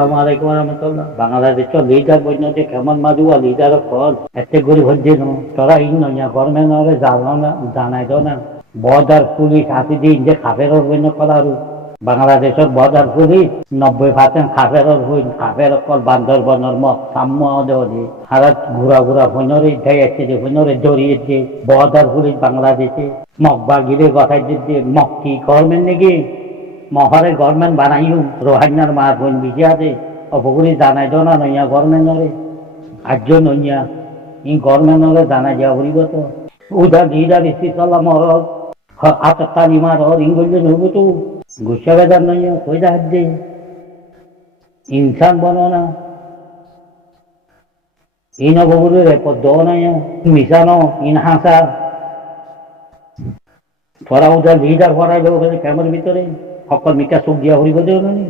আসসালামু আলাইকুম রহমতুল্লাহ। বাংলাদেশের লিডার বন্য যে কেমন মাদুয়া লিডার কল এতে গরিব হচ্ছে ন তোরা ইন নয়া গরমে নরে জানো না জানাই দাও না বর্ডার পুলিশ হাতি দিন যে খাফের বন্য কলারু বাংলাদেশের বর্ডার পুলিশ 90% খাফের হইন খাফের কল বান্দরবনের মত সাম্য দেওয়া হারাত ঘুরা ঘুরা হইনরে যাইছে যে হইনরে জড়িয়ে যে বর্ডার পুলিশ বাংলাদেশে মকবা গিলে গথাই যে মক কি গভর্নমেন্ট নাকি মহরে গভর্নমেন্ট বানাইও রোহাইনার মা বোন বিজিয়াতে অপগুলি জানাই দাও না নইয়া গভর্নমেন্টরে আর্য নইয়া ই গভর্নমেন্টরে জানাই যাওয়া বলিব তো উদা দিদা বেশি চলা মর আতকানি মার ইংরেজি হইব তো গুছা বেদার নইয়া কইদা হাত দে ইনসান বনো না ইন অপগুলি রেপদ দাও নইয়া মিশানো ইন হাসা পড়া উদা লিডার পড়াই দেবো ক্যামের ভিতরে সকল মিকা চোখ দিয়া ফুৰিব দেও নি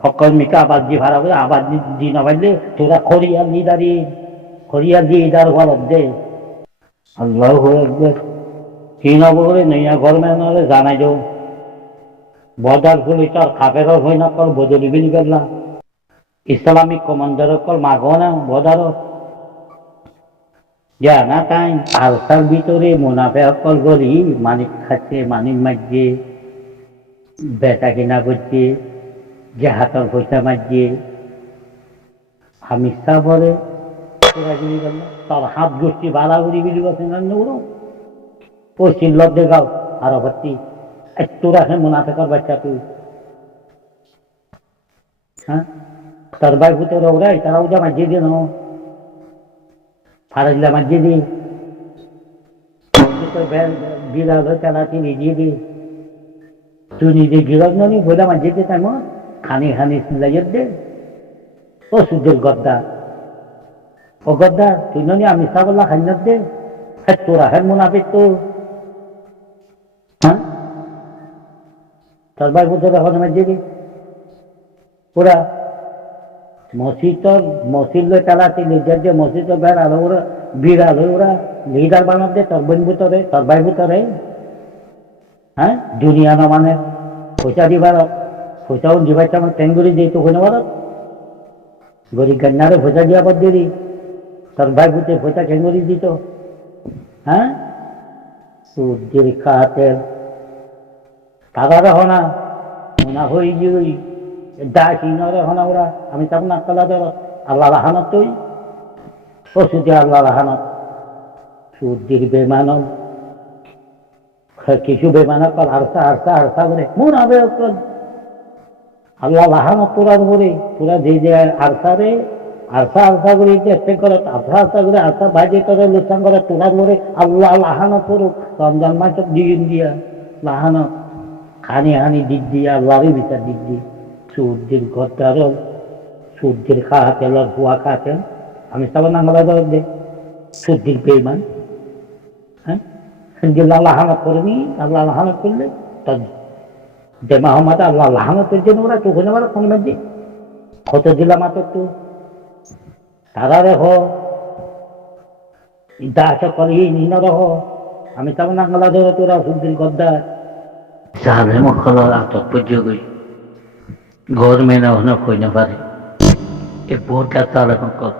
সকল মিকা আবাদ দি ভাড়া করে আবাদ দি নাবাইলে তোরা খরিয়াল দি দাঁড়িয়ে খরিয়াল দি ইদার ঘৰত দে আল্লাহ একবার কি নবরে নইয়া গভর্নমেন্টরে জানাই দেও বর্ডার পুলিশর খাপের হই না কল বদলি বিলি করলা ইসলামিক কমান্ডার কল মাগো না বর্ডার জানা তাই আলসার ভিতরে মুনাফে সকল গলি মানিক খাচ্ছে মানিক মাঝে বেচা কিনা করছে যে হাতের পয়সা মারছে আমি বলে চোরাগিরি করলাম তার হাত গোষ্ঠী বালা উড়ি বিলি বসে ওরো ও চিল্লত দেখাও আরো ভর্তি তোরা সে মুনাফেকর বাচ্চা তুই হ্যাঁ তার ভাই ভূতের ওরাই তারা ওটা মাঝিয়ে দিয়ে নাও ফারাজলা মাঝিয়ে দি বিড়াল চালাতি নিজিয়ে দি তুই নিজে গিরক নি বলে আমার যেতে তাই মন খানি খানি সিলাইয়ের দে ও সুদের গদ্দা ও গদ্দা তুই নি আমি সাবল্লা খাইনার দে হ্যাঁ তোরা হ্যাঁ মুনাফিক তো হ্যাঁ তোর ভাই বুঝতে এখন আমার যেদি ওরা মসজিদ চালাতে নিজের যে মসজিদ বেড় আলো ওরা বিড়াল ওরা লিডার বানাব দে তোর বোন ভিতরে তোর ভাই ভিতরে হ্যাঁ দুনিয়া না মানে পয়সা দিবার পয়সাও দিবাইছে আমার টেঙ্গুরি দিই তো হইনে পারত গরিব গান্নারে পয়সা দিয়া পর দিলি তোর ভাই বুঝে পয়সা টেঙ্গুরি দিত হ্যাঁ সুদের খাতের টাকা রাখো না মনে হই গিয়ে দায় কিনরে হনা ওরা আমি তখন আত্মালা ধর আল্লাহ রাহানত তুই ও সুদে আল্লাহ রাহানত সুদের বেমানব কিছু বেমানা কল আরসা আরসা আরসা করে মন হবে আল্লাহ লাহানত তোরার করে তোরা যে যে আরসা আরসা করে চেষ্টা করে আরসা করে আরসা বাজে করে লুসান করে তোরার করে আল্লাহ লাহানত করুক রমজান মাস দিন দিয়া লাহানত খানি হানি দিক দিয়া আল্লাহরই বিচার দিক দিয়ে সূর্যের ঘরটার সূর্যের খাতেল আর হুয়া খাতেল আমি সব নাঙ্গলা ধর দে সূর্যের বেমান হ্যাঁ লাহানত করেনি আল্লাহ লাহানত করলে তার দেমা হমাতে আল্লাহ লাহানতের জন্য ওরা চোখে নেবার কোন মাঝে কত দিলাম তো তারা রেখ দাস করি নিন রহ আমি তবে নাঙ্গলা ধরে তোরা সূর্যের গদ্দার জালে মকলার আতপর্য গই গভর্নমেন্ট অনেক হই না পারে এ বোর্ডটা তাহলে কর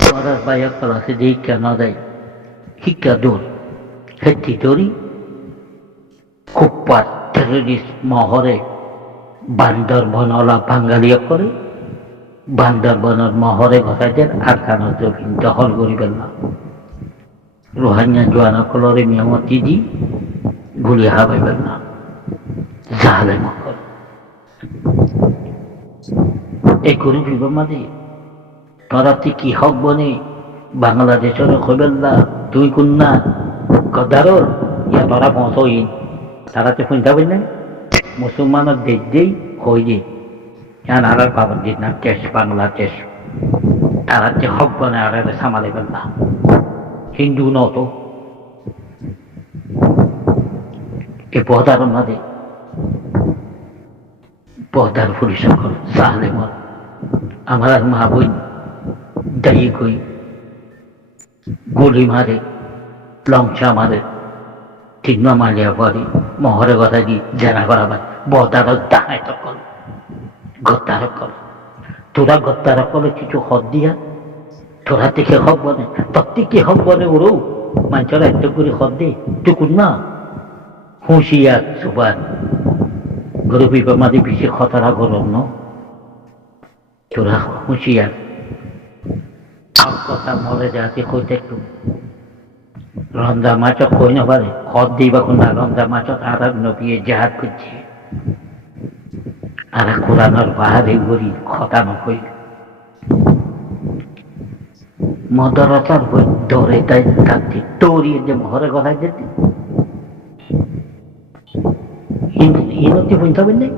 তোরা বাইয়া কলা সে শিক্ষা না দেয় শিক্ষা দূর সেটি দৌড়ি খুব টেররিস্ট মহরে বান্দরবনওয়ালা বাঙালিয়া করে বান্দরবনের মহরে ঘটাইতেন আর কানো জমিন দখল করিবেন না রোহাঙ্গা জোয়ানা কলরে মিয়ামতি দি গুলি হাবাইবেন না জাহালে মকল এই করে ফিরব মাঝে তোরা কি হক বনে বাংলাদেশের খবেন না তুই কুন্না গদ্দারর ইয়া তোরা পৌঁছইন তারাতে শুনতে পারলেন মুসলমানের দেশ দিয়েই হয়ে যে আর আর পাবন্দির নাম দেশ বাংলাদেশ তারাতে হক বনে আর সামালেবেন না হিন্দু নত এ পহদার মাঝে পহদার পুলিশ সাহলে মর আমার আর মা বই দায়ী কই গুলি মারে লংচা মারে ঠিক মালিয়া পরে মহরে কথা দি জানা করা বদার দাহায় তখন গদ্দার কল তোরা গদ্দার কলে কিছু হদ দিয়া তোরা দেখে হক বনে প্রত্যেকে হক বনে ওরও মানুষের এত করে হদ দে টুকুন না হুঁশিয়ার সুবান গরবি বেমারি বেশি খতরা গরম ন তোরা হুঁশিয়ার কথা মরে যাতে কইতে একটু রমজা মাছক কই না পারে হদ দিবা কোন না রমজা মাছক আর নবিয়ে জাহাজ করছে আর কোরআনের বাহারে গড়ি খতা নকই মদরতার বই ধরে তাই থাকতে তৌরিয়ে যে ঘরে গলায় যেতে ইনতি বুঝতে নেই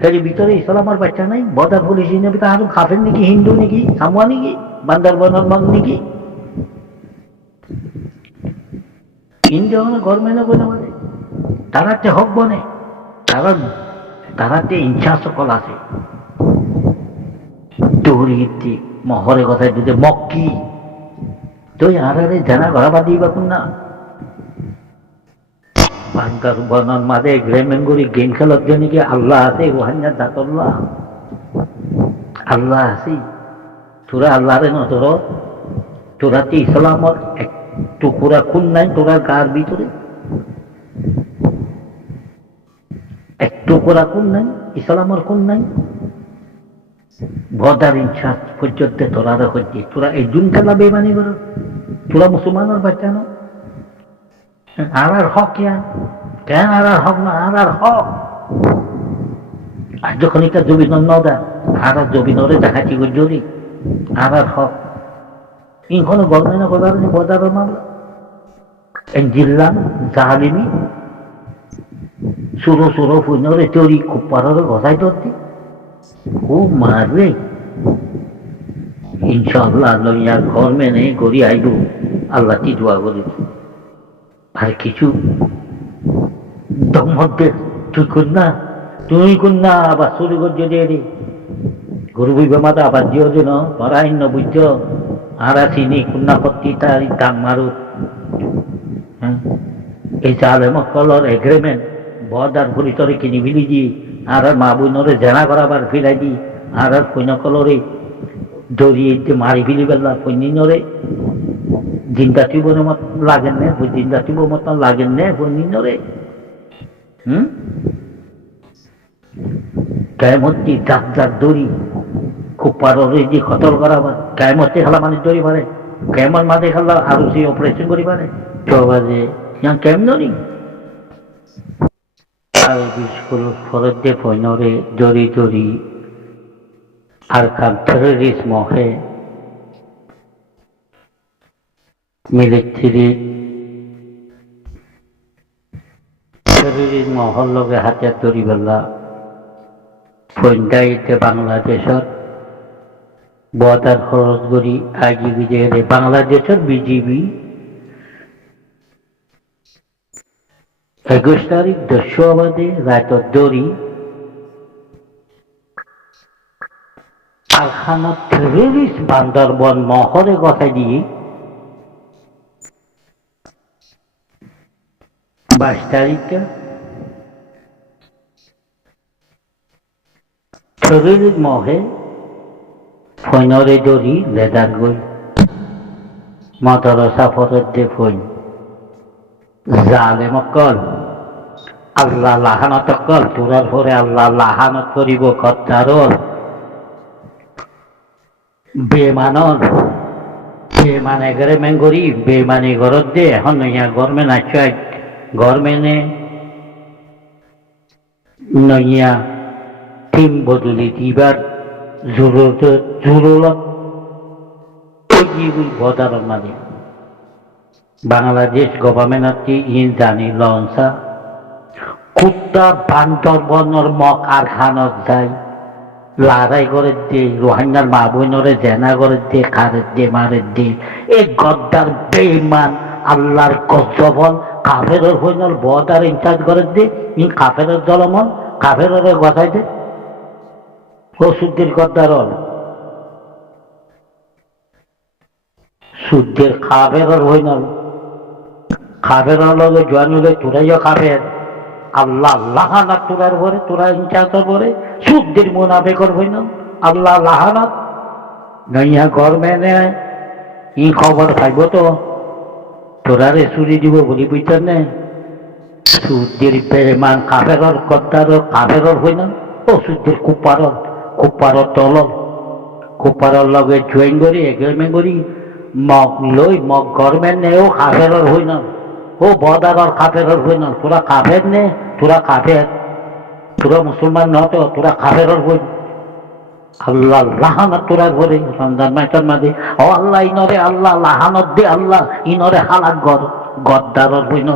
এর ভিতরে ইসলামের বাচ্চা নাই বদার পুলিশ আরো খাফের নাকি হিন্দু নাকি সামুয়া নাকি বান্দারবানের মগ নাকি হিন্দু গভর্নমেন্ট বলে বলে তারাতে হক বনে তারাতে ইচ্ছা সকল আছে দৌড়িয়ে মহরে কথায় দিতে মক্কি তুই আরে জানা ঘরা বাদ দিবা কোন না বান্দার বনর মাঝে গ্রেমেঙ্গুরি গেম খেলার জন্য কি আল্লাহ আছে রোহান্যার দাতল্লাহ আল্লাহ আছি তোরা আল্লাহরে নজর তোরাতে ইসলামর এক টুকুরা খুন নাই তোরা গার ভিতরে এক টুকুরা খুন নাই ইসলামর খুন নাই বদার ইচ্ছা পর্যন্ত তোরা হচ্ছে তোরা এই জুন খেলা বেমানি করো তোরা মুসলমানের বাচ্চা না আর হক কেন আর হক না আর হক আর যখন এটা জবিন নদা আর জবিনরে দেখাচ্ছি জরি আর হক ইনখনো গভর্নমেন্ট করবার বদারের মামলা জিল্লাম জাহালিমি সুরো সুরো ফুনরে তৈরি খুব পারে ঘষাই ধরতে খুব মারবে ইনশাআল্লাহ লইয়া ঘর মেনে করি আইব আল্লাহ তি দোয়া করি আর কিছু দমদের তুই কোন না আবার শুরু করছো যে গরু বইবে মাতা আবার দিও যে নরাই ন বুঝছ আর চিনি কুন্না পত্তি তার দাম মারু এই চালে মকলর এগ্রিমেন্ট বদার ভরিতরে কিনি বিলি দি আর মা বোনরে জেনা করাবার ফিরাই দি আর কইনকলরে দড়িয়ে মারি ফিলি বেলা কইনরে জিন্দা টিবনের মত লাগেন নে জিন্দা টিব মতন লাগেন নে কইনরে কেমতি দাঁত দাঁত দড়ি খুব পারে যে খতল করাবার কেমতে খেলা মানুষ দড়ি পারে কেমন মাঝে খেলা আরো সে অপারেশন করি পারে সবাজে কেমনরি আর স্কুল ফরত দে ফইনরে দড়ি দড়ি আর কাম টেররিস্ট মহে মিলিটারি টেররিস্ট মহল লগে হাতে তৈরি বেলা ফৈন্দাইতে বাংলাদেশত বদার খরচ করি আইজি বিজেপি বাংলাদেশের বিজেপি 21 তারিখ 10 বাজে রাতর দড়ি কারখানা টেররিস্ট বান্দরবন মহরে গথায় দিয়ে 22 তারিখে টেররিস্ট মহে ফৈনরে দড়ি লেদার গই মাদ্রাসা ফরত দে ফৈন জালেম কল আল্লাহ লাহানত কল তোরার পরে আল্লাহ লাহানত করিব কত্তারল বেমানল বেমানে গরে মেঙ্গরি বেমানি ঘরত দে এখন নইয়া গভর্নমেন্ট আছে গভর্নমেন্টে নইয়া টিম বদলি দিবার জরুরত বদার মানে বাংলাদেশ গভর্নমেন্ট ইন জানি লঞ্চা কুত্তা বান্দরবনের কারখানত যায় লড়াই করে দে রোহিঙ্গার মা বোনরে জেনা করে দে খারে দে মারে দে এই গদ্দার বেঈমান আল্লাহর গজবল কাফেরের হইনার বদার ইনচার্জ করে দে ইন কাফেরের জলমন কাফেরের গথাই দে ও সুদ্দির গদ্দার সুদ্দের খাফেরের হইনার খাফেরের লগে জোয়ানুলে তোরাইও খাফের আল্লাহ লাহানাত তোরার ভরে, তোরা ইনচার্জের ভরে সুদ্দির মুনাফিকর হই না, আল্লাহ লাহানাত নইয়া গরমেনে ই খবর পাইব তো তোরারে চুরি দিব বলি বুঝতেন নে সুদ্দির বেমান কাফেরর কদ্দার কাফেরর হই না ও সুদ্দির কুপারর তলল কুপারর লগে জয়েন করি এগ্রিমেন্ট করি মগ লই মগ গভর্নমেন্ট নে ও কাফেরর হই না ও বদারর কাফেরর হই না তোরা কাফের নে তোরা কাফের তোরা মুসলমান ন তো তোরা কাফেরর হই আল্লাহ লাহানত তোরা ঘরে রমজান মাসের মাঝে ও আল্লাহ ইনরে আল্লাহ লাহানত দে আল্লাহ ইনরে হালাক গদ্দারর হই না